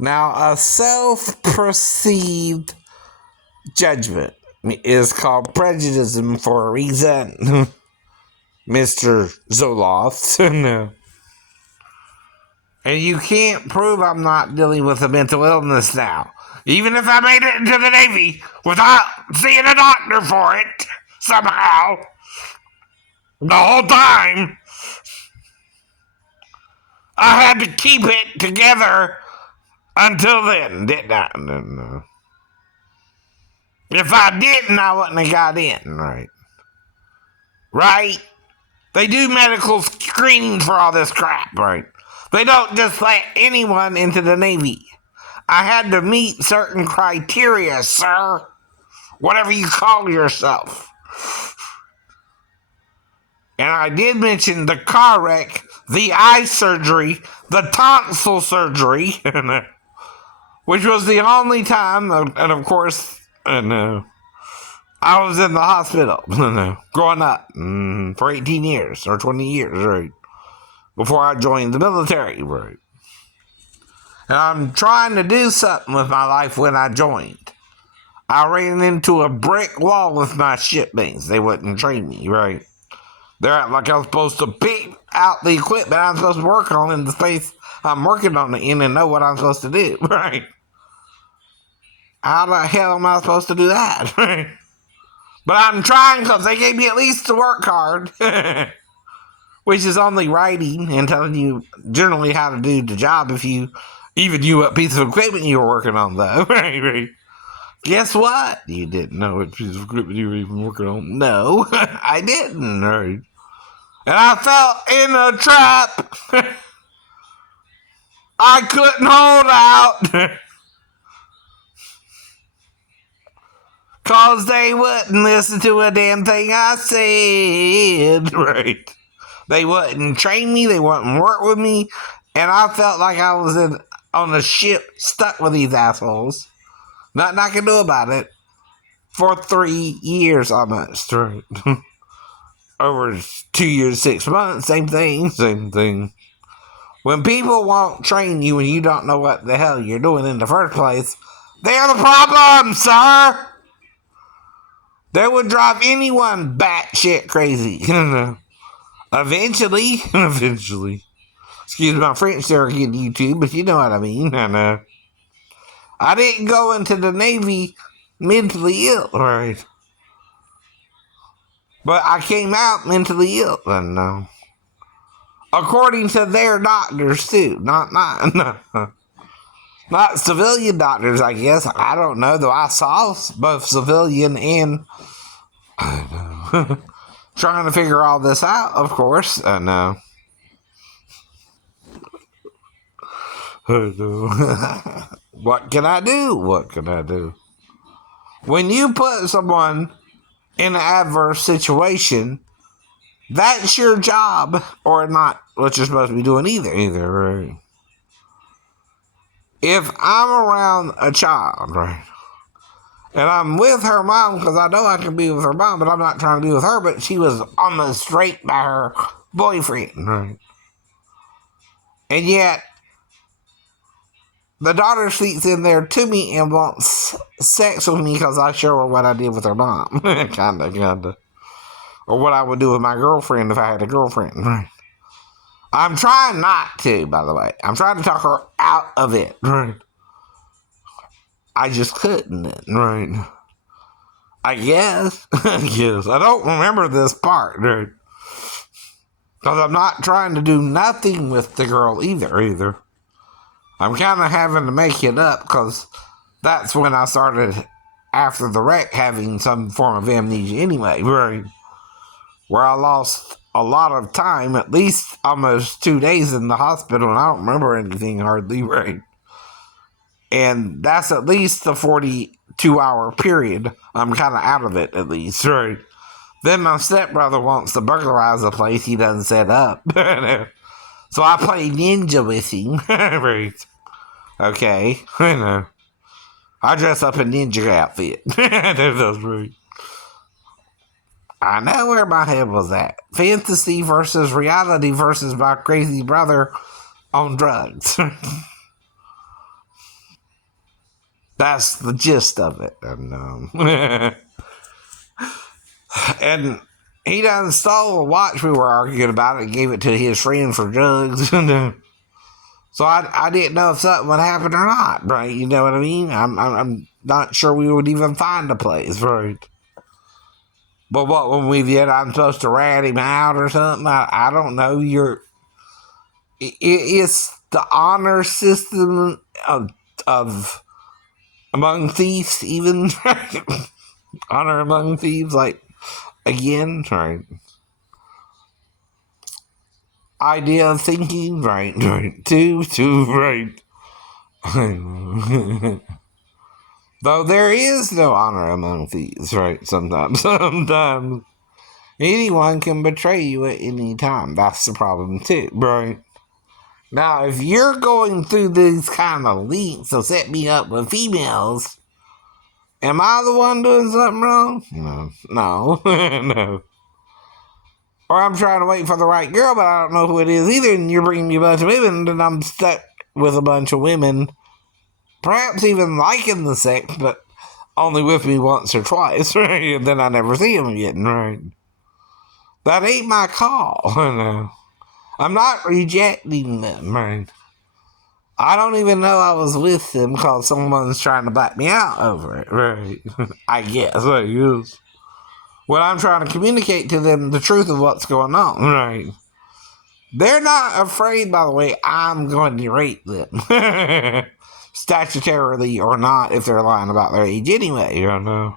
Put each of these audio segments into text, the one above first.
Now, a self-perceived judgment is called prejudice for a reason, Mr. Zoloft. No. And you can't prove I'm not dealing with a mental illness now. Even if I made it into the Navy without seeing a doctor for it, somehow, the whole time, I had to keep it together until then, didn't I? No. If I didn't, I wouldn't have got in, right? Right? They do medical screenings for all this crap, right? They don't just let anyone into the Navy. I had to meet certain criteria, sir. Whatever you call yourself. And I did mention the car wreck, the eye surgery, the tonsil surgery, which was the only time, and of course, I was in the hospital growing up for 18 years or 20 years, right? Before I joined the military, right? And I'm trying to do something with my life when I joined. I ran into a brick wall with my shipmates. They wouldn't train me, right? They're acting like I'm supposed to pick out the equipment I'm supposed to work on in the space I'm working on it in and know what I'm supposed to do, right? How the hell am I supposed to do that, right? But I'm trying because they gave me at least a work card, which is only writing and telling you generally how to do the job if you even knew what piece of equipment you were working on, though, right? Guess what? You didn't know what piece of equipment you were even working on. No, I didn't, right? And I fell in a trap. I couldn't hold out. Cause they wouldn't listen to a damn thing I said, right? They wouldn't train me, they wouldn't work with me, and I felt like I was on a ship stuck with these assholes. Nothing I can do about it. For 3 years almost, right? Over 2 years, 6 months, same thing. When people won't train you and you don't know what the hell you're doing in the first place, they're the problem, sir! They would drive anyone batshit crazy. Eventually. Excuse my French there again, YouTube, but you know what I mean. I didn't go into the Navy mentally ill, right? But I came out mentally ill, and according to their doctors too, not mine. Not civilian doctors, I guess. I don't know, though I saw both civilian and trying to figure all this out, of course. I know. What can I do? When you put someone in an adverse situation, that's your job, or not what you're supposed to be doing either, right? If I'm around a child, right, and I'm with her mom, because I know I can be with her mom, but I'm not trying to be with her, but she was almost raped by her boyfriend, right? And yet, the daughter sleeps in there to me and wants sex with me because I show her what I did with her mom. Kinda. Or what I would do with my girlfriend if I had a girlfriend, right? I'm trying not to, by the way. I'm trying to talk her out of it, right? I just couldn't, right? I guess. I don't remember this part, right? Because I'm not trying to do nothing with the girl either. I'm kind of having to make it up because that's when I started, after the wreck, having some form of amnesia anyway, right? Where I lost a lot of time, at least almost 2 days in the hospital, and I don't remember anything hardly, right? And that's at least a 42-hour period. I'm kind of out of it, at least, right? Then my stepbrother wants to burglarize the place he doesn't set up. So I play ninja with him, right? Okay, I know. I dress up in ninja outfit. That's right. I know where my head was at. Fantasy versus reality versus my crazy brother on drugs. That's the gist of it. And and he done stole a watch. We were arguing about it and gave it to his friend for drugs. So I didn't know if something would happen or not, right? You know what I mean? I'm not sure we would even find a place, right? But what when we did, I'm supposed to rat him out or something? I don't know. It's the honor system of among thieves, even right? Honor among thieves, like again, right? Idea of thinking, right? Right. Two, right. Though there is no honor among thieves, right? Sometimes anyone can betray you at any time. That's the problem too, right? Now, if you're going through these kind of links to set me up with females, am I the one doing something wrong? No, no. Or I'm trying to wait for the right girl, but I don't know who it is either, and you're bringing me a bunch of women, and I'm stuck with a bunch of women, perhaps even liking the sex, but only with me once or twice, right? And then I never see them again, right? That ain't my call, no. I'm not rejecting them, right? I don't even know I was with them because someone's trying to back me out over it, right? I guess, I guess. When I'm trying to communicate to them the truth of what's going on, right? They're not afraid, by the way, I'm going to rape them. Statutorily or not, if they're lying about their age anyway, you know.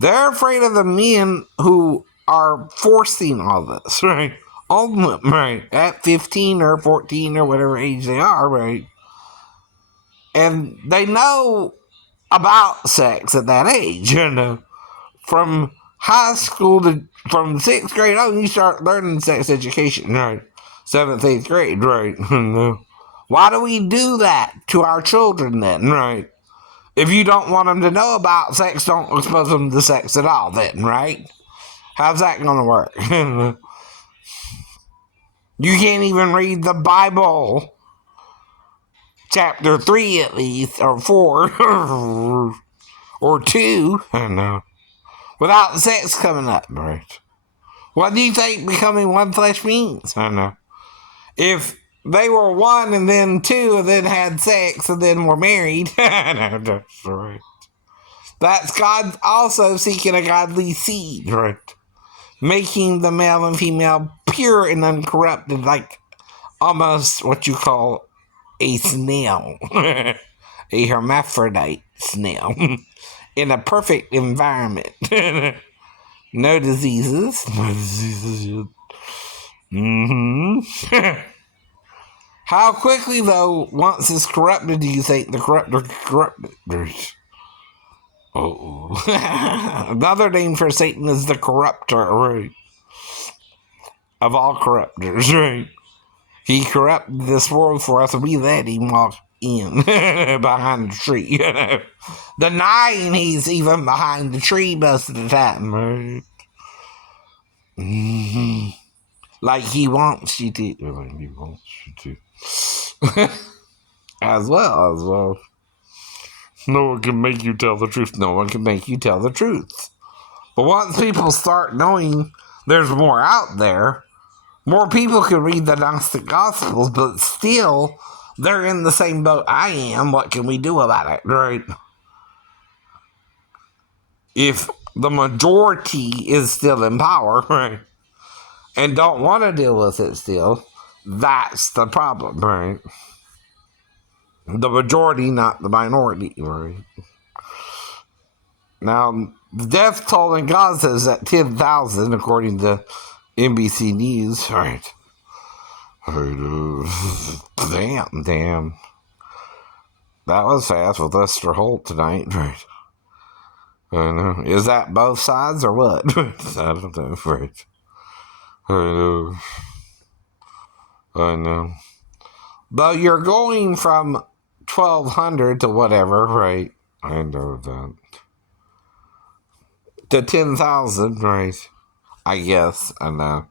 They're afraid of the men who are forcing all this, right? On them, right? At 15 or 14 or whatever age they are, right? And they know about sex at that age, you know. From high school from 6th grade on, you start learning sex education, right? 7th, 8th grade, right? Why do we do that to our children then, right? If you don't want them to know about sex, don't expose them to sex at all then, right? How's that going to work? You can't even read the Bible. Chapter 3 at least, or 4, or 2, I don't know. Without sex coming up, right? What do you think becoming one flesh means? I don't know. If they were one and then two and then had sex and then were married, that's right. That's God also seeking a godly seed, right? Making the male and female pure and uncorrupted, like almost what you call a snail, a hermaphrodite snail, in a perfect environment. No diseases. No diseases yet. Mm-hmm. How quickly, though, once it's corrupted, do you think the corruptor corrupted? Oh. Another name for Satan is the corrupter, right? Of all corruptors, right? He corrupted this world for us, and we let him walk in behind the tree. Denying he's even behind the tree most of the time, right? Mm-hmm. Like he wants you to. Like he wants you to. As well. No one can make you tell the truth. No one can make you tell the truth. But once people start knowing there's more out there, more people can read the Gnostic Gospels, but still, they're in the same boat I am. What can we do about it, right? If the majority is still in power, right, and don't want to deal with it still, that's the problem, right? The majority, not the minority, right? Now, the death toll in Gaza is at 10,000, according to NBC News, right? Damn. That was fast with Lester Holt tonight, right? I know. Is that both sides or what? I don't know, right? I know. Though you're going from 1,200 to whatever, right? I know that. To 10,000, right? I guess, I know.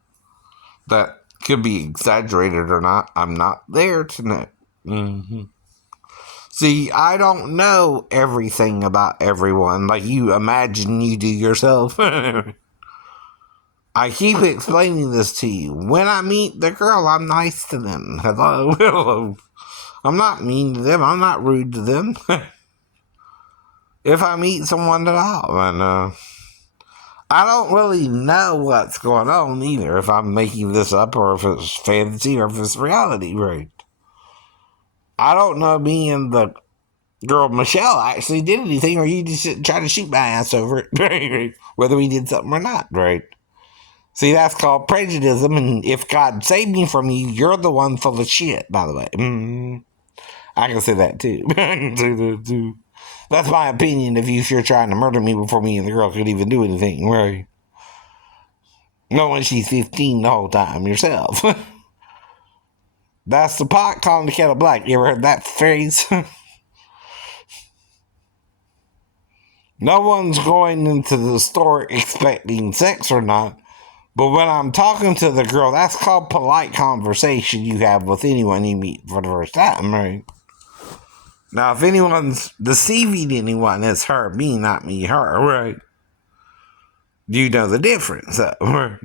That could be exaggerated or not. I'm not there to know. Mm-hmm. See, I don't know everything about everyone like you imagine you do yourself. I keep explaining this to you. When I meet the girl, I'm nice to them. Hello, hello. I'm not mean to them. I'm not rude to them. If I meet someone at all, and I don't really know what's going on either. If I'm making this up, or if it's fantasy, or if it's reality, right? I don't know. Me and the girl Michelle actually did anything, or you just try to shoot my ass over it, right? Whether we did something or not, right? See, that's called prejudice, and if God saved me from you, you're the one full of shit, by the way. I can say that too. I can say that too. That's my opinion if you're trying to murder me before me and the girl could even do anything, right? Knowing she's 15 the whole time yourself. That's the pot calling the kettle black. You ever heard that phrase? No one's going into the store expecting sex or not. But when I'm talking to the girl, that's called polite conversation you have with anyone you meet for the first time, right? Now, if anyone's deceiving anyone, it's her, me, not me, her, right? You know the difference, right?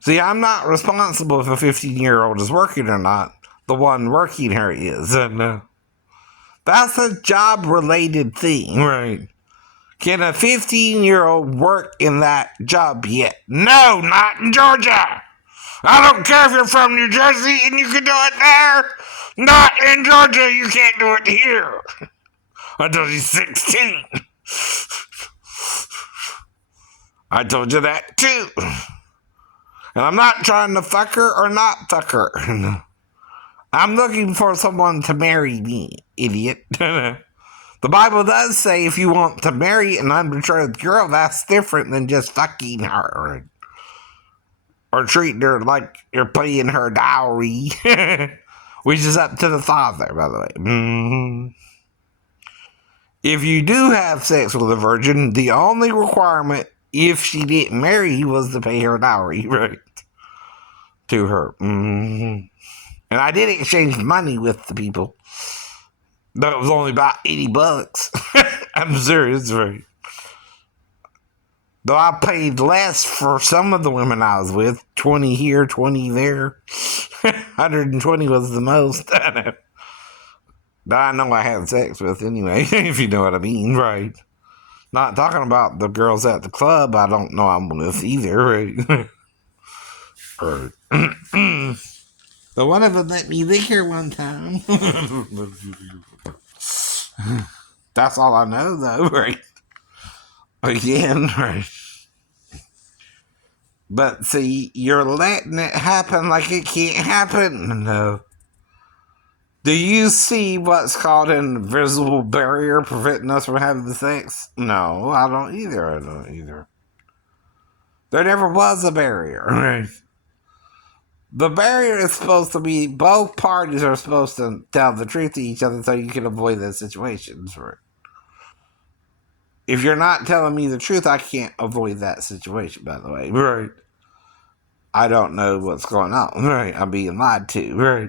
See, I'm not responsible if a 15-year-old is working or not. The one working her is, and that's a job-related thing, right? Can a 15-year-old work in that job yet? No, not in Georgia. I don't care if you're from New Jersey and you can do it there. Not in Georgia, you can't do it here. Until she's 16. I told you that too. And I'm not trying to fuck her or not fuck her. I'm looking for someone to marry me, idiot. The Bible does say if you want to marry an unbetrothed girl, that's different than just fucking her. Or treating her like you're paying her dowry. Which is up to the father, by the way. If you do have sex with a virgin, the only requirement, if she didn't marry you, was to pay her dowry, right? To her. And I did exchange money with the people. But it was only about $80. I'm serious, right? Though I paid less for some of the women I was with. 20 here, 20 there. 120 was the most. That I know I had sex with anyway, if you know what I mean, right? Not talking about the girls at the club I don't know I'm with either, right? Or, the one of them let me lick her one time. That's all I know, though, right? Again, right? But see, you're letting it happen like it can't happen. No. Do you see what's called an invisible barrier preventing us from having sex? No, I don't either. There never was a barrier, right? The barrier is supposed to be both parties are supposed to tell the truth to each other so you can avoid those situations, right? If you're not telling me the truth, I can't avoid that situation, by the way, right? I don't know what's going on, right? I'm being lied to, right?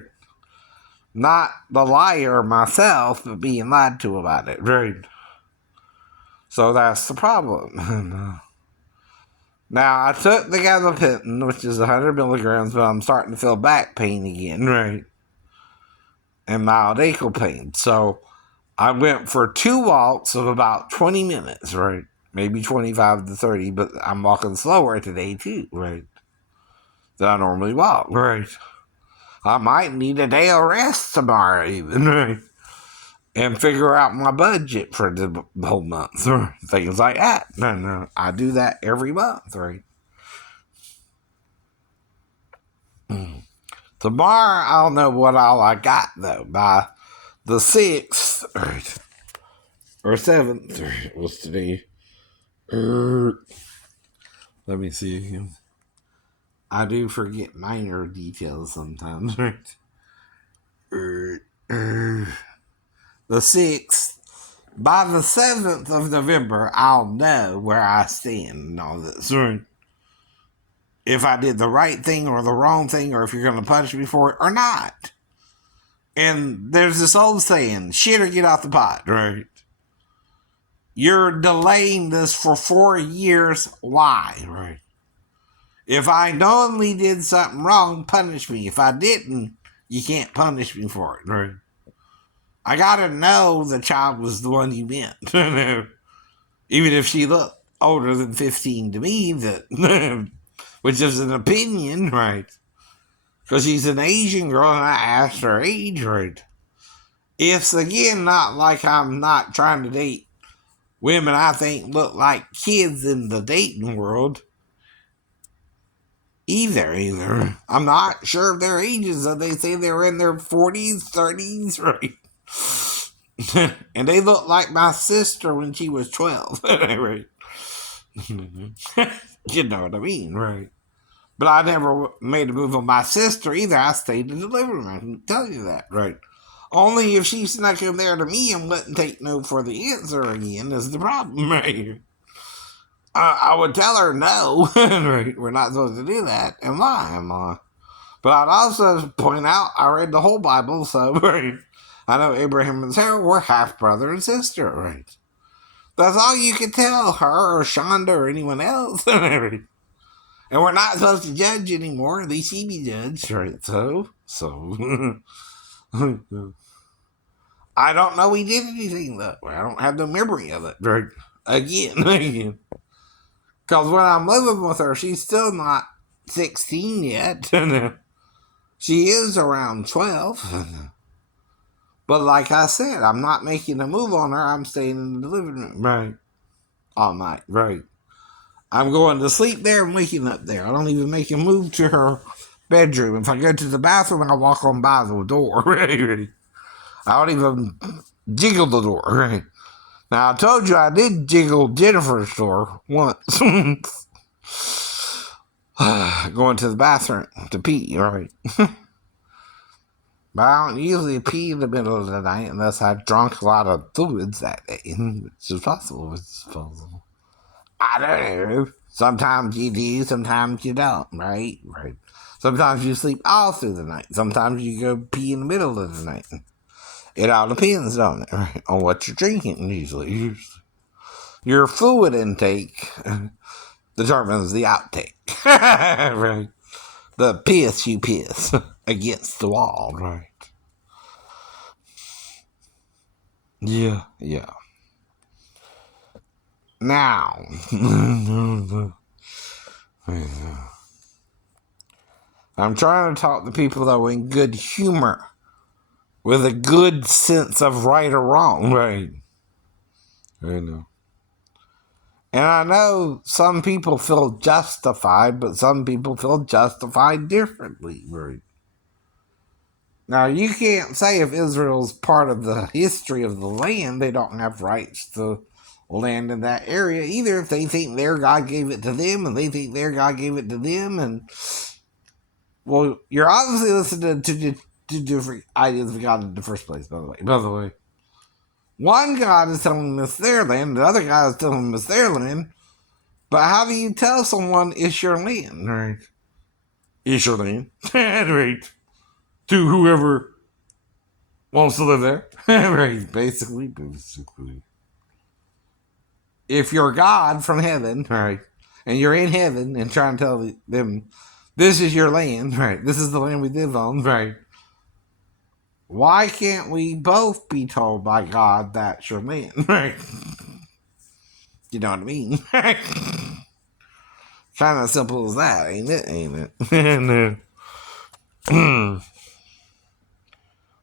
Not the liar myself, but being lied to about it, right? So that's the problem. Now, I took the gabapentin, which is 100 milligrams, but I'm starting to feel back pain again, right? And mild ankle pain. So I went for 2 walks of about 20 minutes, right? Maybe 25 to 30, but I'm walking slower today too, right? Than I normally walk, right? I might need a day of rest tomorrow even, right? And figure out my budget for the whole month, right? Things like that. No, I do that every month, right? Tomorrow, I'll know what all I got, though, by the 6th, right? Or 7th, right? What's today? Let me see again. I do forget minor details sometimes, right? The 6th. By the 7th of November, I'll know where I stand and all this, right? If I did the right thing or the wrong thing, or if you're going to punish me for it or not. And there's this old saying, shit or get off the pot, right? You're delaying this for 4 years. Why, right? If I knowingly did something wrong, punish me. If I didn't, you can't punish me for it, right? I gotta know the child was the one you meant. Even if she looked older than 15 to me, that which is an opinion, right? Because she's an Asian girl and I asked her age, right? It's again not like I'm not trying to date women I think look like kids in the dating world. Either. I'm not sure of their ages. They say they're in their 40s, 30s, right? And they look like my sister when she was 12, right? You know what I mean, right? But I never made a move on my sister either. I stayed in the living room. I can tell you that, right? Only if she snuck in there to me and wouldn't take no for the answer again is the problem, right? I would tell her no, right? We're not supposed to do that. And why am I? But I'd also point out I read the whole Bible, so right? I know Abraham and Sarah were half brother and sister, right? That's all you can tell her or Shonda or anyone else, right? And we're not supposed to judge anymore. At least she be judged, right? So I don't know we did anything though. I don't have the memory of it, right? Again. Because when I'm living with her, she's still not 16 yet. She is around 12. But like I said, I'm not making a move on her. I'm staying in the living room, right? All night, right? I'm going to sleep there and waking up there. I don't even make a move to her bedroom. If I go to the bathroom, I walk on by the door, right? I don't even jiggle the door, right? Now, I told you I did jiggle Jennifer's door once. Going to the bathroom to pee, right? But I don't usually pee in the middle of the night unless I've drunk a lot of fluids that day, which is possible. I don't know. Sometimes you do, sometimes you don't, right? Right. Sometimes you sleep all through the night. Sometimes you go pee in the middle of the night. It all depends, don't it? Right? On what you're drinking, usually. Your fluid intake determines the outtake. Right? The piss you piss against the wall, right? Yeah. Now, I'm trying to talk to people though in good humor, with a good sense of right or wrong, right? I know. And I know some people feel justified, but some people feel justified differently, right? Now, you can't say if Israel's part of the history of the land, they don't have rights to land in that area either. If they think their God gave it to them and they think their God gave it to them, and well, you're obviously listening to different ideas of God in the first place. By the way, one God is telling them it's their land, the other God is telling them it's their land. But how do you tell someone it's your land, right? It's your land, right? To whoever wants to live there, right? Basically. If you're God from heaven, right, and you're in heaven and trying to tell them this is your land, right? This is the land we live on, right? Why can't we both be told by God that's your land, right? You know what I mean? Kind of simple as that, ain't it?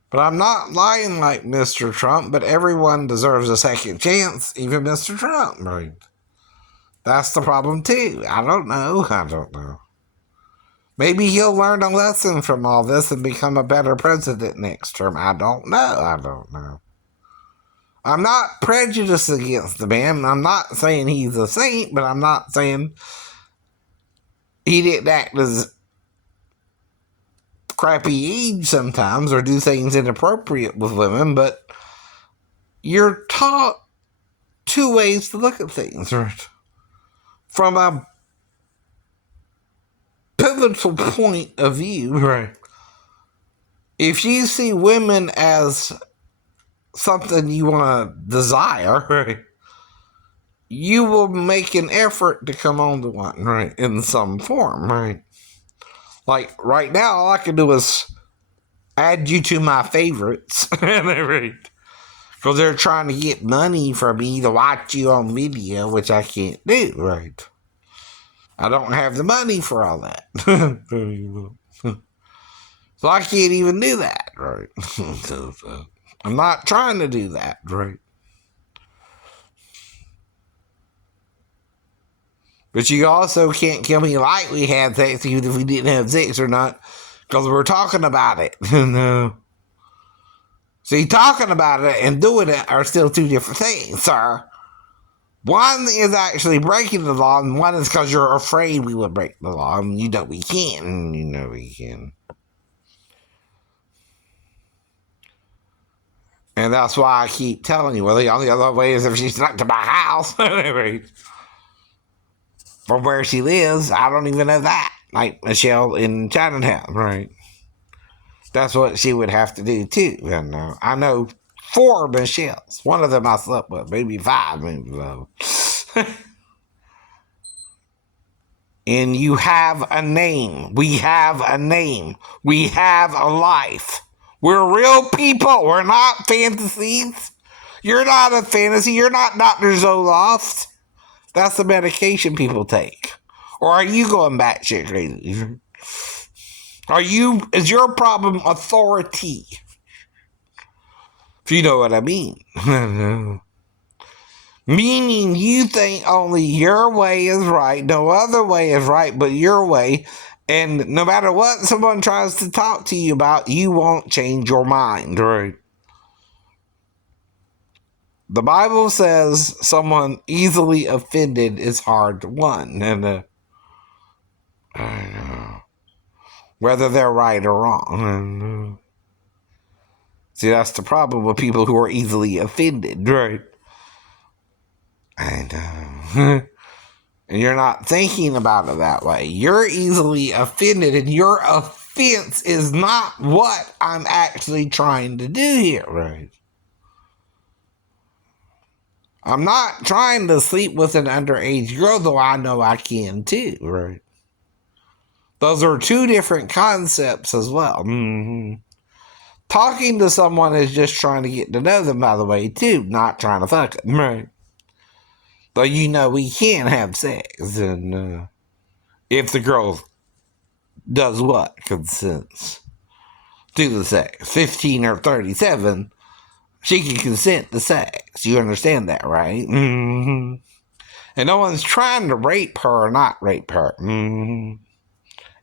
But I'm not lying like Mr. Trump, but everyone deserves a second chance, even Mr. Trump, right? That's the problem, too. I don't know. Maybe he'll learn a lesson from all this and become a better president next term. I don't know. I'm not prejudiced against the man. I'm not saying he's a saint, but I'm not saying he didn't act as crappy age sometimes or do things inappropriate with women, but you're taught two ways to look at things, right? From a pivotal point of view, right? if you see women as something you want to desire, right, you will make an effort to come on to one, right, in some form, right? Like right now, all I can do is add you to my favorites, right? Because they're trying to get money from me to watch you on video, which I can't do, right? I don't have the money for all that. So I can't even do that, right? So I'm not trying to do that, right? But you also can't kill me like we had sex, even if we didn't have sex or not, because we're talking about it. No. See, talking about it and doing it are still two different things, sir. One is actually breaking the law, and one is because you're afraid we would break the law, and you know we can. You know we can. And that's why I keep telling you, well, the only other way is if she snuck to my house. From where she lives, I don't even know that. Like Michelle in Chinatown, right? That's what she would have to do, too. And I know 4 Michelles. One of them I slept with, maybe 5, maybe so. And you have a name. We have a name. We have a life. We're real people. We're not fantasies. You're not a fantasy. You're not Dr. Zoloft. That's the medication people take. Or are you going batshit crazy? Is your problem authority? If you know what I mean. Meaning you think only your way is right, no other way is right but your way, and no matter what someone tries to talk to you about, you won't change your mind, right? The Bible says someone easily offended is hard to win, and whether they're right or wrong. See, that's the problem with people who are easily offended, right? I know. And you're not thinking about it that way. You're easily offended, and your offense is not what I'm actually trying to do here, right? I'm not trying to sleep with an underage girl, though I know I can too, right? Those are 2 different concepts as well. Mm-hmm. Talking to someone is just trying to get to know them, by the way, too, not trying to fuck them, right? Though you know we can have sex, and if the girl does what? Consents to the sex. 15 or 37, she can consent to sex. You understand that, right? Mm-hmm. And no one's trying to rape her or not rape her. Mm-hmm.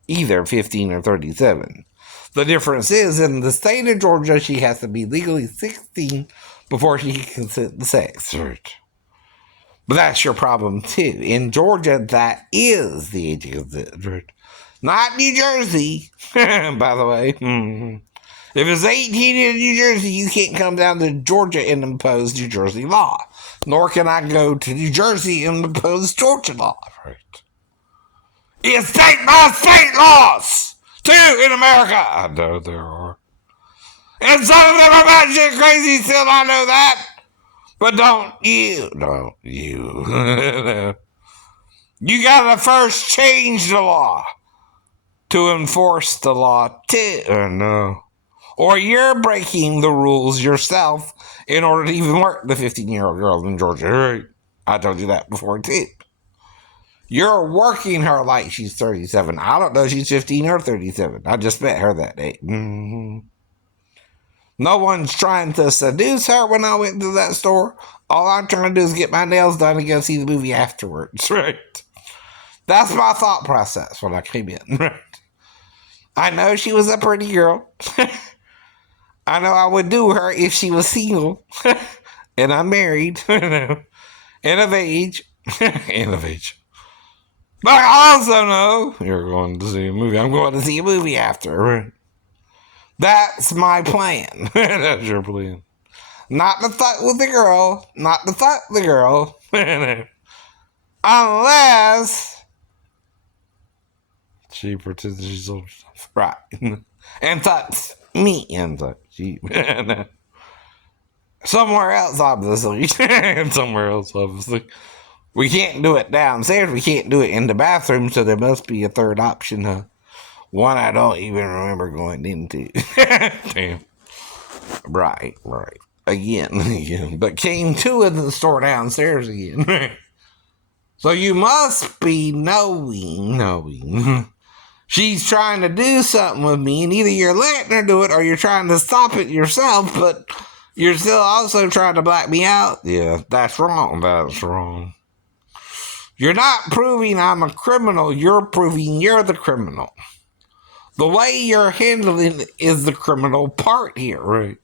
Either 15 or 37. The difference is, in the state of Georgia, she has to be legally 16 before she can consent to sex. But that's your problem, too. In Georgia, that is the age of consent. Not New Jersey, by the way. Mm-hmm. If it's 18 in New Jersey, you can't come down to Georgia and impose New Jersey law. Nor can I go to New Jersey and impose Georgia law. Right. It's state by state laws, too, in America. I know there are. And some of them are batshit crazy still, I know that. But don't you. You gotta first change the law to enforce the law, too. No. Or you're breaking the rules yourself in order to even work the 15-year-old girl in Georgia. Right? I told you that before, too. You're working her like she's 37. I don't know if she's 15 or 37. I just met her that day. Mm-hmm. No one's trying to seduce her when I went to that store. All I'm trying to do is get my nails done and go see the movie afterwards. Right? That's my thought process when I came in. Right? I know she was a pretty girl. I know I would do her if she was single and I'm married, and of age, and of age. But I also know you're going to see a movie. I'm going to see a movie after. That's my plan. That's your plan. Not to fuck with the girl. Not to fuck the girl. Unless she pretends she's old enough. Right. And fucks. me. And so she, somewhere else, obviously. Somewhere else, obviously. We can't do it downstairs. We can't do it in the bathroom, so there must be a third option. One I don't even remember going into. Damn. Right. Again. But came to the store downstairs again. So you must be knowing. She's trying to do something with me, and either you're letting her do it or you're trying to stop it yourself, but you're still also trying to black me out. Yeah, that's wrong. That's wrong. You're not proving I'm a criminal. You're proving you're the criminal. The way you're handling it is the criminal part here, right?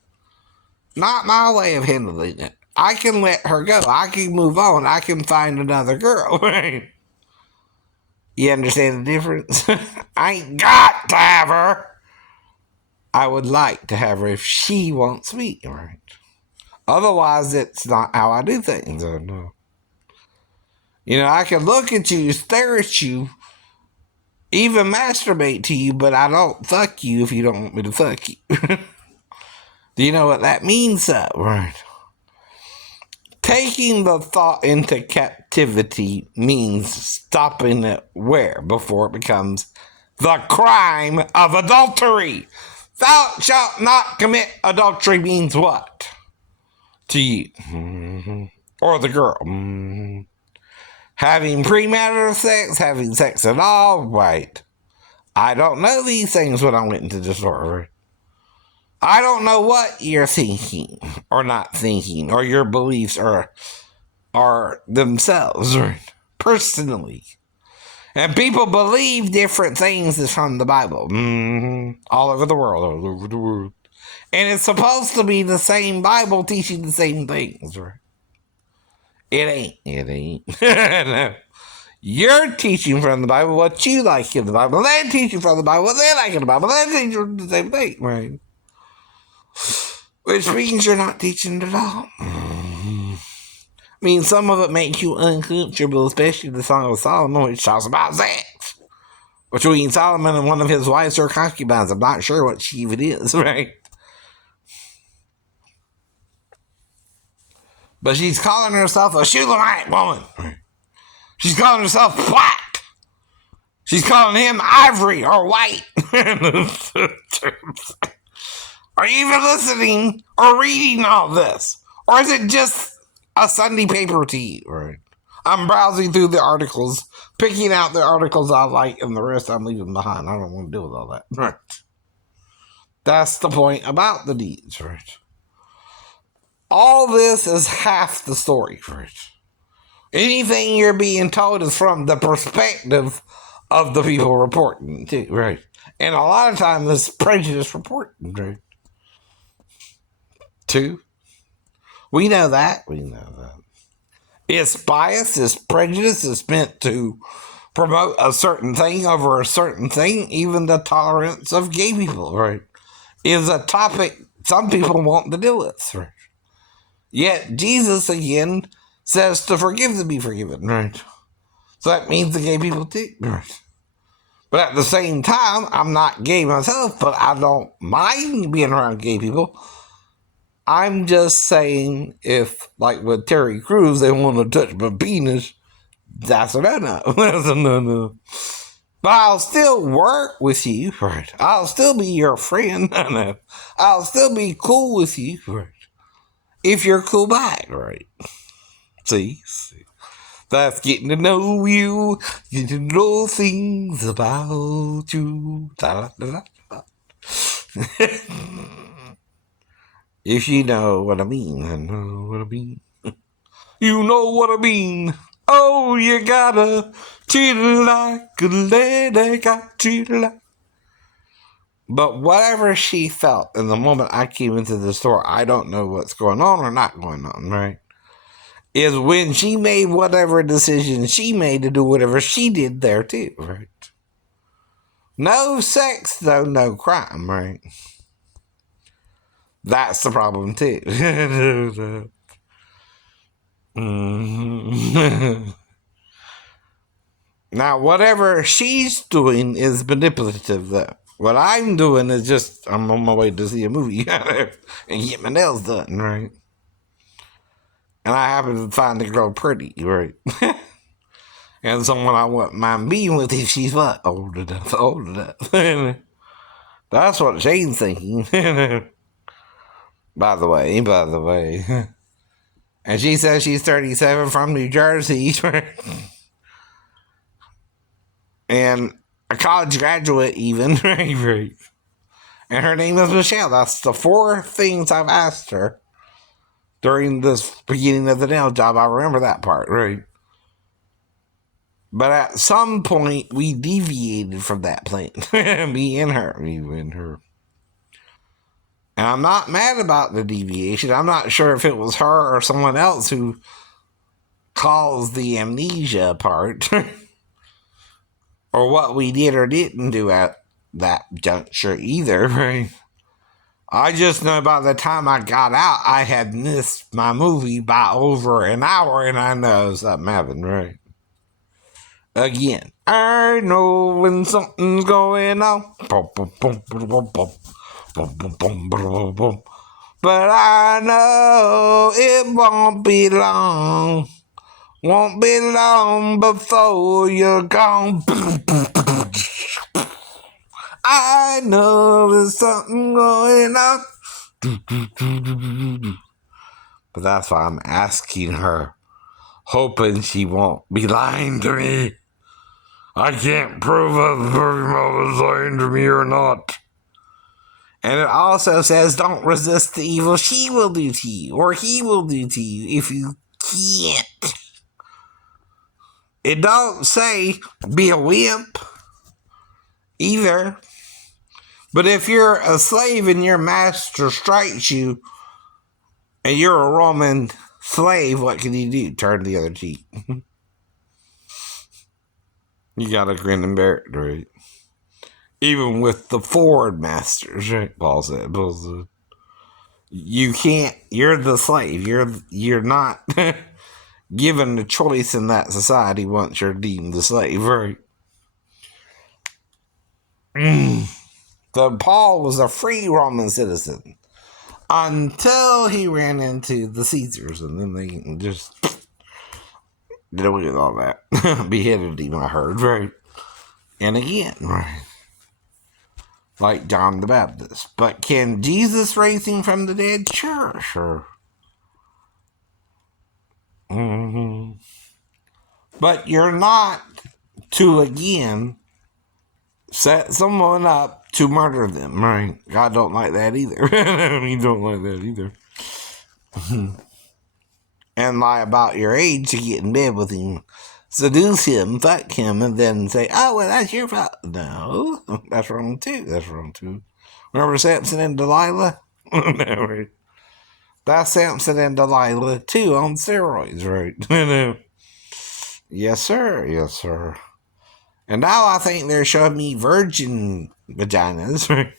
Not my way of handling it. I can let her go. I can move on. I can find another girl, right? You understand the difference? I ain't got to have her. I would like to have her if she wants me, right? Otherwise, it's not how I do things. No. I can look at you, stare at you, even masturbate to you, but I don't fuck you if you don't want me to fuck you. Do you know what that means, though? Right. Taking the thought into captivity means stopping it where? Before it becomes the crime of adultery. Thou shalt not commit adultery means what? To you. Mm-hmm. Or the girl. Mm-hmm. Having premarital sex, having sex at all, right. I don't know these things when I went into the store. I don't know what you're thinking or not thinking, or your beliefs are themselves, right? Personally. And people believe different things from the Bible. Mm-hmm. All over the world. And it's supposed to be the same Bible teaching the same things, right? It ain't. No. You're teaching from the Bible what you like in the Bible. They're teaching from the Bible what they like in the Bible. They're teaching the same thing, right? Which means you're not teaching at all. I mean, some of it makes you uncomfortable, especially the Song of Solomon, which talks about sex. Between Solomon and one of his wives or concubines. I'm not sure what she even is, right? But she's calling herself a Shulamite woman. She's calling herself black. She's calling him ivory or white. Are you even listening or reading all this? Or is it just a Sunday paper to you? Right. I'm browsing through the articles, picking out the articles I like, and the rest I'm leaving behind. I don't want to deal with all that. Right. That's the point about the deeds, right? All this is half the story, right? Anything you're being told is from the perspective of the people reporting, too, right? And a lot of times it's prejudice reporting, right? Too. We know that. It's bias, it's prejudice, it's meant to promote a certain thing over a certain thing. Even the tolerance of gay people, right, is a topic some people want to deal with, right? Yet Jesus, again, says to forgive to be forgiven, right? So that means the gay people too, right? But at the same time, I'm not gay myself, but I don't mind being around gay people. I'm just saying, if, like with Terry Crews, they want to touch my penis, that's a no-no. That's a no-no. But I'll still work with you, right? I'll still be your friend. I'll still be cool with you, right? If you're cool back, right? See? That's getting to know you, getting to know things about you. If you know what I mean, I know what I mean. You know what I mean. Oh, you gotta treat it like a lady, got treat it like. But whatever she felt in the moment I came into the store, I don't know what's going on or not going on, right? Is when she made whatever decision she made to do whatever she did there too, right? No sex, though, no crime, right? That's the problem too. Now, whatever she's doing is manipulative, though. What I'm doing is just, I'm on my way to see a movie and get my nails done, right? And I happen to find the girl pretty, right? And someone I wouldn't mind being with if she's what? Old enough, old enough. That's what Shane's thinking. By the way. And she says she's 37 from New Jersey. And a college graduate even. Right. And her name is Michelle. That's the 4 things I've asked her during this beginning of the nail job. I remember that part, right? But at some point, we deviated from that plan. Me and her. And I'm not mad about the deviation. I'm not sure if it was her or someone else who caused the amnesia part. Or what we did or didn't do at that juncture either, right? I just know by the time I got out, I had missed my movie by over an hour, and I know something happened, right? Again, I know when something's going on. But I know it won't be long. Won't be long before you're gone. I know there's something going on. But that's why I'm asking her, hoping she won't be lying to me. I can't prove if Bergamo was lying to me or not. And it also says, don't resist the evil she will do to you, or he will do to you if you can't. It don't say, be a wimp, either. But if you're a slave and your master strikes you, and you're a Roman slave, what can you do? Turn the other cheek. You gotta grin and bear it, right? Even with the foreign masters, right? Paul said. You can't. You're the slave. You're not given the choice in that society once you're deemed a slave, right? So Paul was a free Roman citizen until he ran into the Caesars, and then they just did away with all that. Beheaded him, I heard, right? And again, right? Like John the Baptist. But can Jesus raise him from the dead? Sure. Mm-hmm. But you're not to, again, set someone up to murder them, right? God don't like that either. He don't like that either. And lie about your age to get in bed with him. Seduce him, fuck him, and then say, oh, well, that's your fault. No, that's wrong too. Remember Samson and Delilah? No, that's Samson and Delilah, too, on steroids, right? Yes, sir. And now I think they're showing me virgin vaginas, right?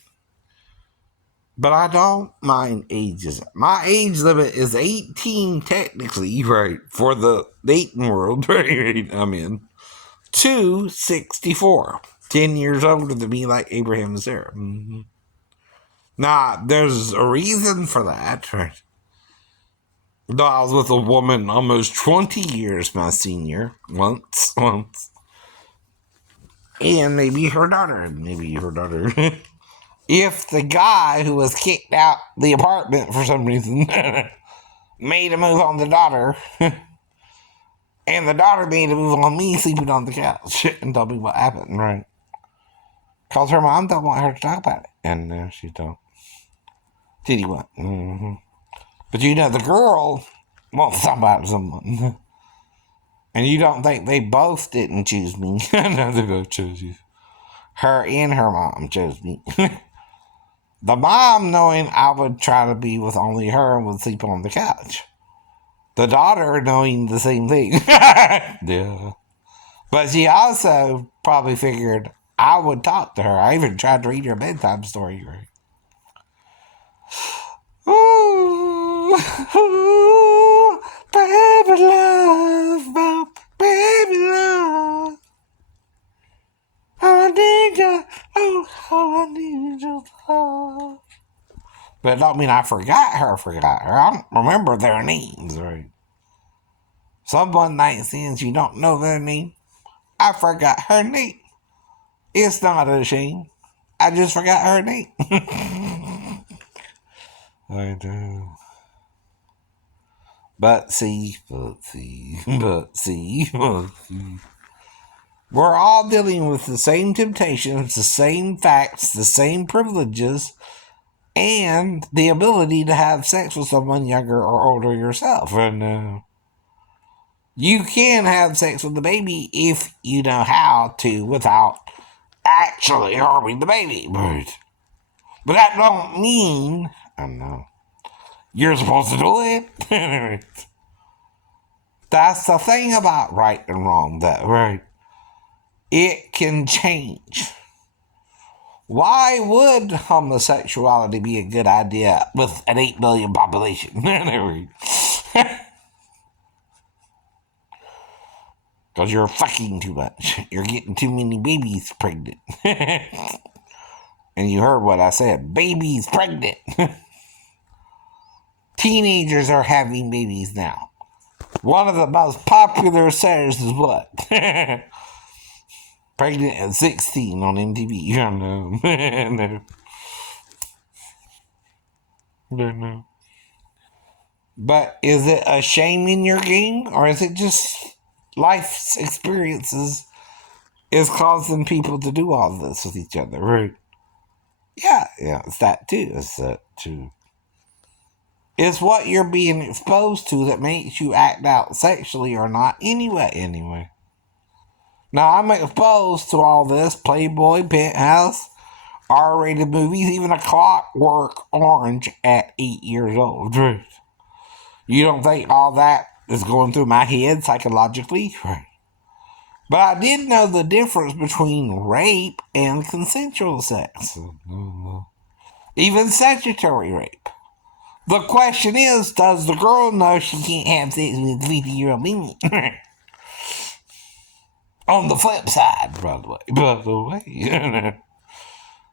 But I don't mind ages. My age limit is 18 technically, right? For the dating world, right? I'm in. To 64. 10 years older than me, like Abraham and Sarah. Mm-hmm. Now, there's a reason for that, right? Though I was with a woman almost 20 years my senior. Once. And maybe her daughter. If the guy who was kicked out the apartment for some reason made a move on the daughter, and the daughter made a move on me sleeping on the couch and told me what happened, right? Because her mom don't want her to talk about it. And she don't. Did what? Mm-hmm. But you know, the girl wants to talk about someone. And you don't think they both didn't choose me. No, they both chose you. Her and her mom chose me. The mom, knowing I would try to be with only her and would sleep on the couch. The daughter, knowing the same thing. Yeah. But she also probably figured I would talk to her. I even tried to read her a bedtime story. Right? Ooh, baby love, baby love. I need you. Oh, I need But it don't mean I forgot her. I don't remember their names, right? Someone night since you don't know their name. I forgot her name. It's not a shame. I just forgot her name. I do. But see. We're all dealing with the same temptations, the same facts, the same privileges, and the ability to have sex with someone younger or older yourself. And you can have sex with the baby if you know how to without actually harming the baby. But that don't mean, I don't know, you're supposed to do it. That's the thing about right and wrong, that right? It can change. Why would homosexuality be a good idea with an 8 billion population? Because you're fucking too much. You're getting too many babies pregnant. And you heard what I said. Babies pregnant. Teenagers are having babies now. One of the most popular series is what? Pregnant at 16 on MTV. No. But is it a shame in your game? Or is it just life's experiences is causing people to do all this with each other, right? Yeah, it's that too. It's what you're being exposed to that makes you act out sexually or not anyway. Now, I'm exposed to all this Playboy, Penthouse, R-rated movies, even A Clockwork Orange at 8 years old. You don't think all that is going through my head psychologically? Right. But I did know the difference between rape and consensual sex. Even statutory rape. The question is, does the girl know she can't have sex with a 50-year-old man? On the flip side, by the way.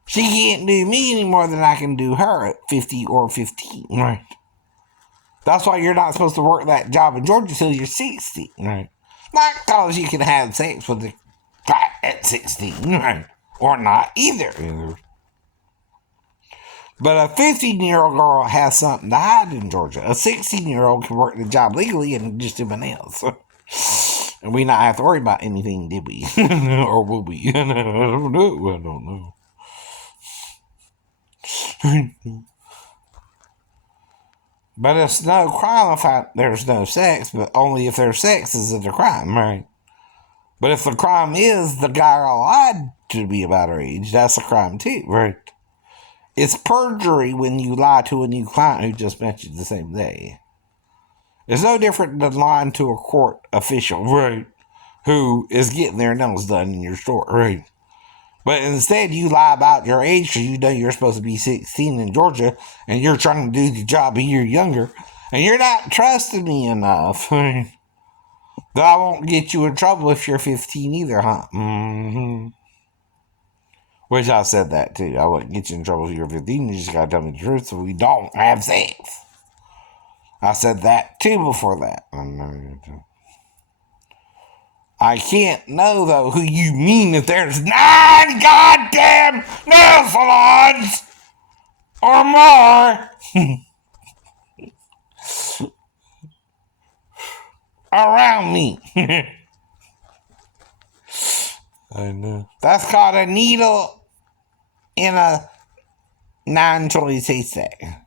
She can't do me any more than I can do her at 50 or 15, right? That's why you're not supposed to work that job in Georgia till you're 60, right? Not because you can have sex with a guy at 16, right? Or not either. But a 15-year-old girl has something to hide in Georgia. A 16-year-old can work the job legally and just do anything else. And we not have to worry about anything, did we? Or will we? I don't know. But it's no crime if there's no sex, but only if there's sex is it a crime, right? But if the crime is the guy lied to be about her age, that's a crime too, right? It's perjury when you lie to a new client who just met you the same day. It's no different than lying to a court official, right? Who is getting their nails done in your store, right? But instead, you lie about your age because you know you're supposed to be 16 in Georgia and you're trying to do the job a year younger. And you're not trusting me enough that I won't get you in trouble if you're 15 either, huh? Mm-hmm. Which I said that too. I wouldn't get you in trouble if you're 15. You just gotta tell me the truth so we don't have sex. I said that too before that. I can't know, though, who you mean if there's 9 goddamn nail salons or more around me. I know. That's called a needle in a 9-choice haystack.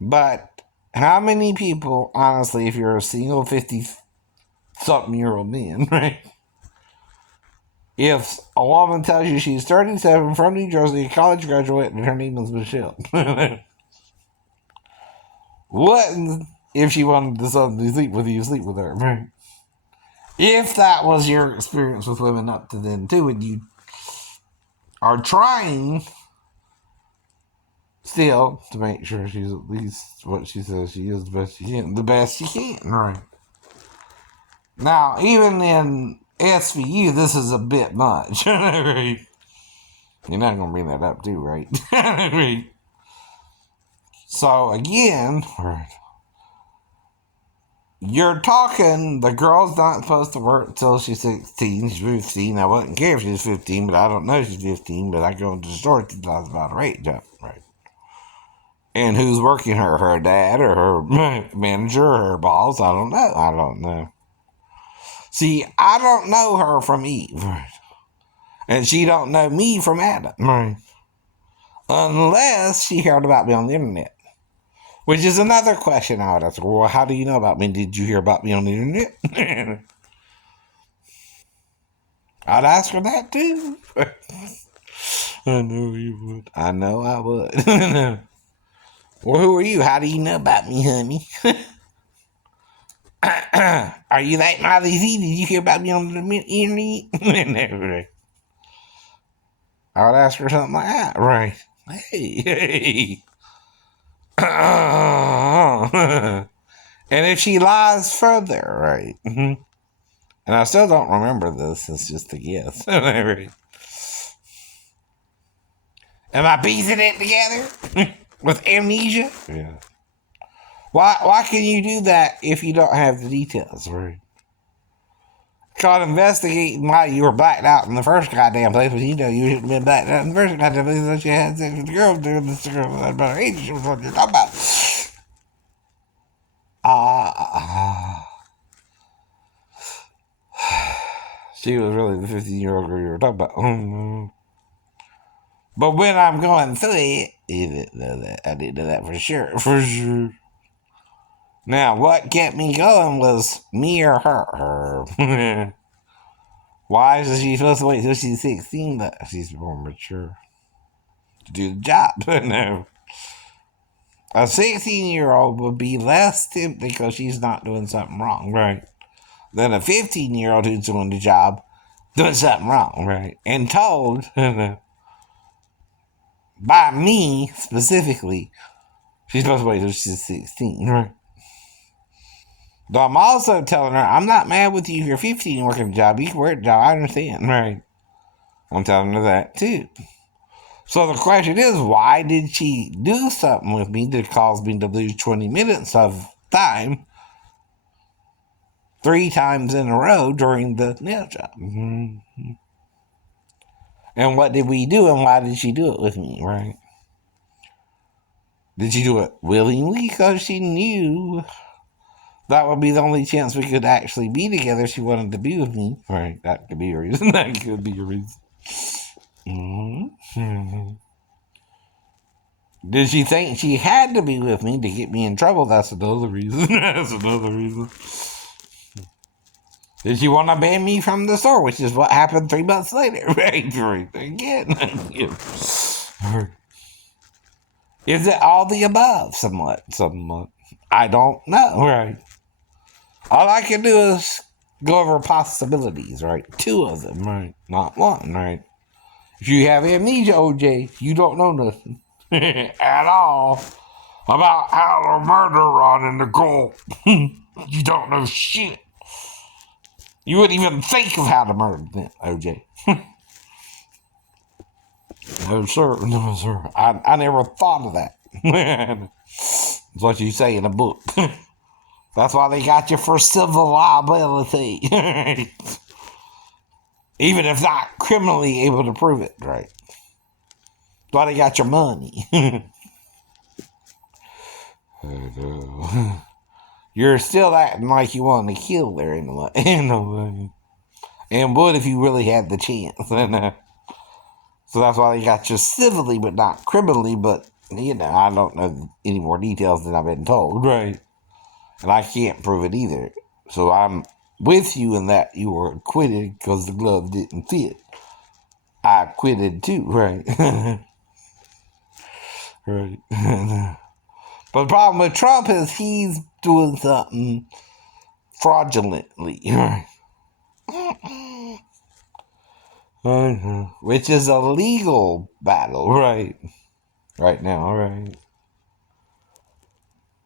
But how many people, honestly, if you're a single 50-something-year-old man, right? If a woman tells you she's 37 from New Jersey, a college graduate, and her name is Michelle, what if she wanted to suddenly sleep with you, sleep with her, right? If that was your experience with women up to then, too, and you are trying still to make sure she's at least what she says she is, the best she can, right? Now, even in SVU, this is a bit much, right? You're not going to bring that up, too, right? Right? So again, you're talking, the girl's not supposed to work till she's 16, she's 15. I wouldn't care if she's 15, but I don't know she's 15, but I go into the store to talk about her age, right? And who's working her? Her dad or her manager or her boss? I don't know. See, I don't know her from Eve. And she don't know me from Adam. Right. Unless she heard about me on the internet. Which is another question I would ask. Well, how do you know about me? Did you hear about me on the internet? I'd ask her that too. I know you would. I know I would. Well, who are you? How do you know about me, honey? Are you like Miley Z? Did you hear about me on the internet? I would ask her something like that, right? Hey. And if she lies further, right? And I still don't remember this, it's just a guess. Am I piecing it together? With amnesia? Yeah. Why can you do that if you don't have the details, right? Called investigating why you were blacked out in the first goddamn place, but you know you shouldn't have been blacked out in the first goddamn place unless you had sex with the girl doing this girl about her age. She was what you're talking about. She was really the 15-year-old girl you were talking about. But when I'm going through it, you didn't know that. I didn't know that for sure. For sure. Now, what kept me going was me or her. Why is she supposed to wait till she's 16? But she's more mature to do the job. No. A 16-year-old would be less tempted because she's not doing something wrong, right? Than a 15-year-old who's doing the job, doing something wrong, right? And told by me specifically, she's supposed to wait till she's 16, right? Though I'm also telling her, I'm not mad with you if you're 15 working a job. You can work a job, I understand, right? I'm telling her that too. So the question is, why did she do something with me that caused me to lose 20 minutes of time 3 times in a row during the nail job? Mm-hmm. And what did we do, and why did she do it with me, right? Did she do it willingly because she knew that would be the only chance we could actually be together? She wanted to be with me, right? That could be a reason. That could be a reason. Mm-hmm. Did she think she had to be with me to get me in trouble? That's another reason. That's another reason. Did she want to ban me from the store, which is what happened 3 months later? Right, again. Is it all the above? Somewhat. I don't know, right? All I can do is go over possibilities, right? 2 of them, right? Not 1, right? If you have amnesia, OJ, you don't know nothing at all about how to murder Ron in the goal. You don't know shit. You wouldn't even think of how to murder them, OJ. No, sir. No, sir. I never thought of that. That's what you say in a book. That's why they got you for civil liability. Even if not criminally able to prove it, right? That's why they got your money. You're still acting like you want to kill her in a way. And would if you really had the chance. So that's why they got you civilly, but not criminally. But, I don't know any more details than I've been told, right? And I can't prove it either. So I'm with you in that you were acquitted because the glove didn't fit. I acquitted too, right? Right. But the problem with Trump is he's doing something fraudulently, right? Which is a legal battle, right? Right now, right?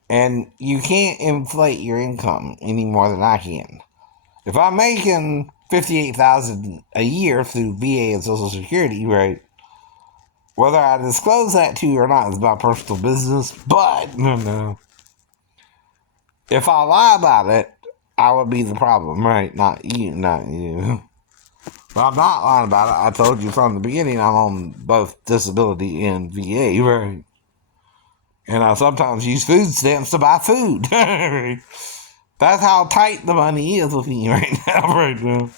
And you can't inflate your income any more than I can. If I'm making $58,000 a year through VA and Social Security, right? Whether I disclose that to you or not is my personal business, but no. If I lie about it, I would be the problem, right? Not you. But I'm not lying about it. I told you from the beginning I'm on both disability and VA, right? And I sometimes use food stamps to buy food. That's how tight the money is with me right now.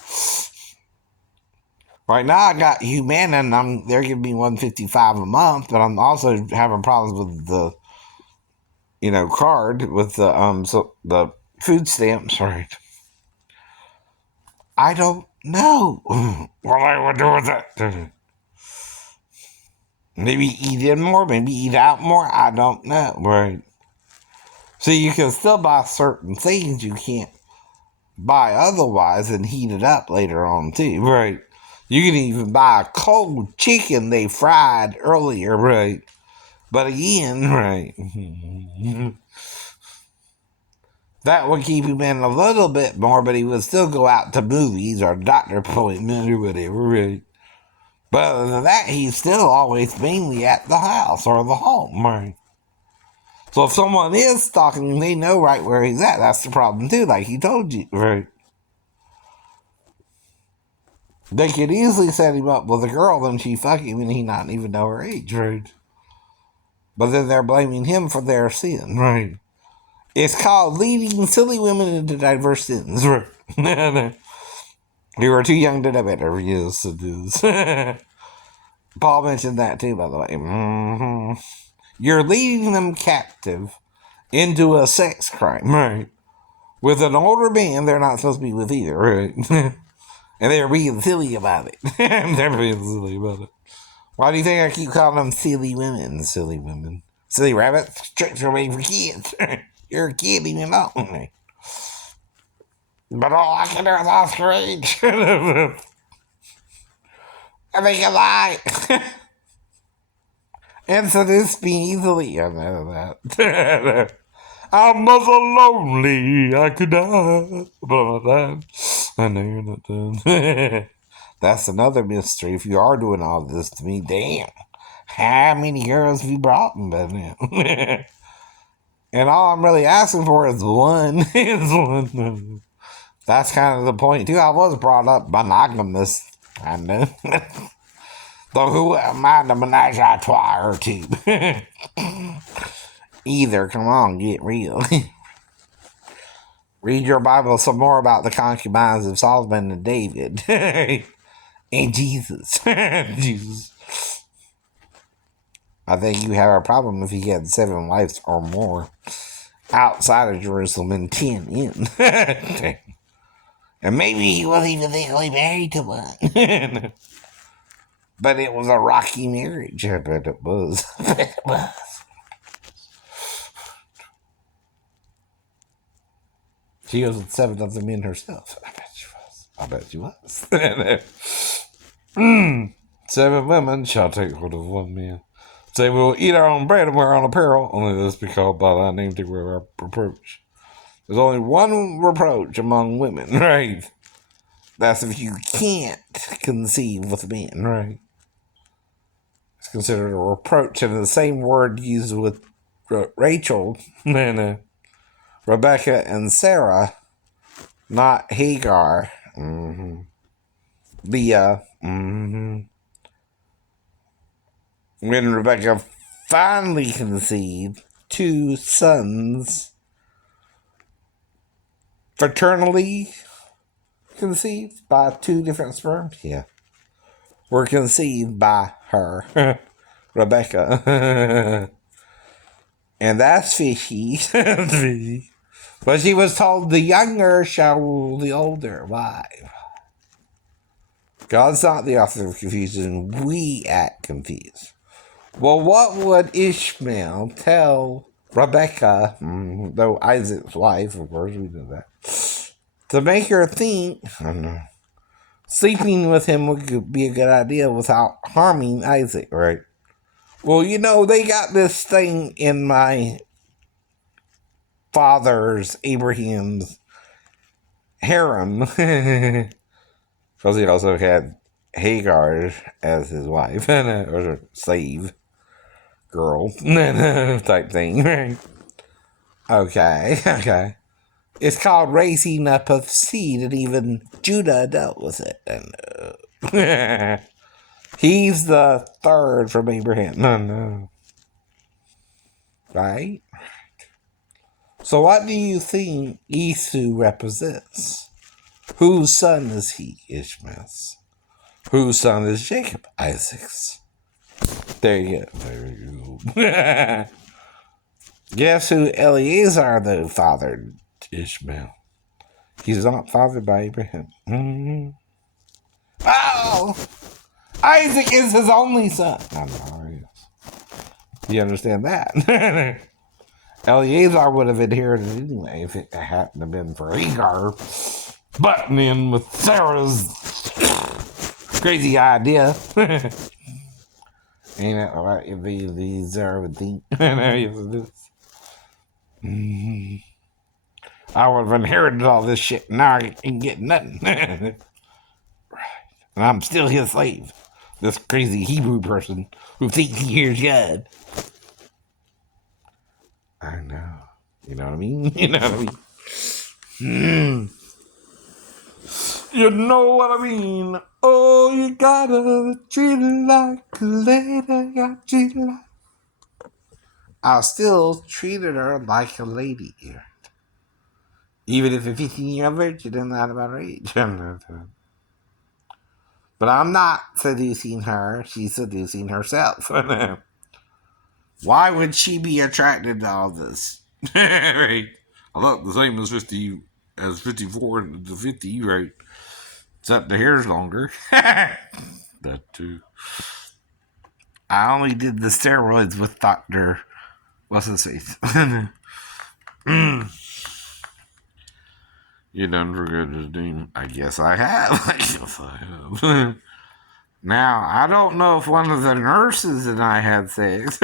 Right now I got Humana and they're giving me $155 a month, but I'm also having problems with the card with the food stamps, right? I don't know what I would do with it. Maybe eat in more, maybe eat out more. I don't know, right? So you can still buy certain things you can't buy otherwise and heat it up later on too, right? You can even buy a cold chicken they fried earlier, right? But again, right, that would keep him in a little bit more, but he would still go out to movies or doctor appointment or whatever, right? But other than that, he's still always mainly at the house or the home, right? So if someone is stalking him, they know right where he's at. That's the problem too, like he told you, right? They could easily set him up with a girl, then she fuck him and he not even know her age, right? But then they're blaming him for their sin, right? It's called leading silly women into diverse sins, right? You were too young to know better, yes, it is. Paul mentioned that too, by the way. Mm-hmm. You're leading them captive into a sex crime, right? With an older man they're not supposed to be with either, right? And they're being silly about it. They're being silly about it. Why do you think I keep calling them silly women? Silly women. Silly rabbits. Tricks are made for kids. You're a kid, leave me alone. But all I can do is Oscar age. I think I lie. And seduce me easily. I know that. I'm so lonely I could die. But I'm not dead. I know you're not dead. That's another mystery. If you are doing all this to me, damn. How many girls have you brought in by now? And all I'm really asking for is one. Is one. That's kind of the point, too. I was brought up monogamous, I know. Though who am I to menage a trois or two? Either, come on, get real. Read your Bible some more about the concubines of Solomon and David. And Jesus. Jesus. I think you have a problem if he had 7 wives or more outside of Jerusalem and 10 in. And maybe he wasn't even legally married to one. But it was a rocky marriage. I bet it was. I bet it was. She was with 7 of them in herself. I bet she was. I bet she was. 7 women shall take hold of 1 man. Say, we'll eat our own bread and wear our own apparel, only this be called by thy name to wear our reproach. There's only one reproach among women, right? That's if you can't conceive with men, right? It's considered a reproach, and the same word used with Rachel and Rebecca and Sarah, not Hagar. Mm-hmm. Leah. Mm-hmm. When Rebecca finally conceived 2 sons, fraternally conceived by 2 different sperms, were conceived by her, Rebecca. And that's fishy. But she was told the younger shall rule the older. Why? God's not the author of confusion. We act confused. Well, what would Ishmael tell Rebecca, though Isaac's wife, of course, we know that, to make her think, I don't know, sleeping with him would be a good idea without harming Isaac, right? Well, they got this thing in my father's, Abraham's, harem, because he also had Hagar as his wife, or slave girl type thing, right? Okay, okay. It's called raising up of seed, and even Judah dealt with it. And he's the third from Abraham. No. Right? So what do you think Esau represents? Whose son is he? Ishmael's. Whose son is Jacob? Isaac's. There you go. There you go. Guess who Eleazar, though, fathered Ishmael? He's not fathered by Abraham. Mm-hmm. Oh! Isaac is his only son. I know, yes. You understand that? Eleazar would have inherited anyway if it hadn't have been for Hagar butting in with Sarah's crazy idea. Ain't that right? If the Sarah would think. I would have inherited all this shit. Now I ain't getting nothing. Right. And I'm still his slave. This crazy Hebrew person who thinks he hears God. I know. You know what I mean? You know what I mean? You know what I mean? Oh, you gotta treat it like a lady. Gotta treat it like... I still treated her like a lady here. Even if a 15-year-old virgin is not about her age. But I'm not seducing her. She's seducing herself. Why would she be attracted to all this? Right. I look the same as 54 to 50, right? Except the hair's longer. That too. I only did the steroids with Dr. What's his face? You done forget his name? I guess I have. Now, I don't know if one of the nurses and I had sex.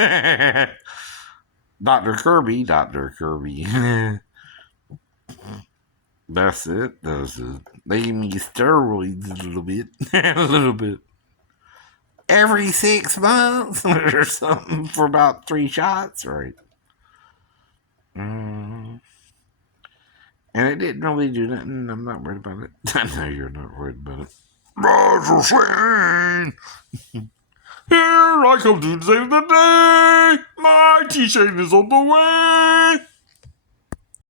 Dr. Kirby. That's it. They gave me steroids a little bit. A little bit. Every 6 months or something for about 3 shots, right? And it didn't really do nothing. I'm not worried about it. I know you're not worried about it. Here I come to save the day. My T-shirt is on the way.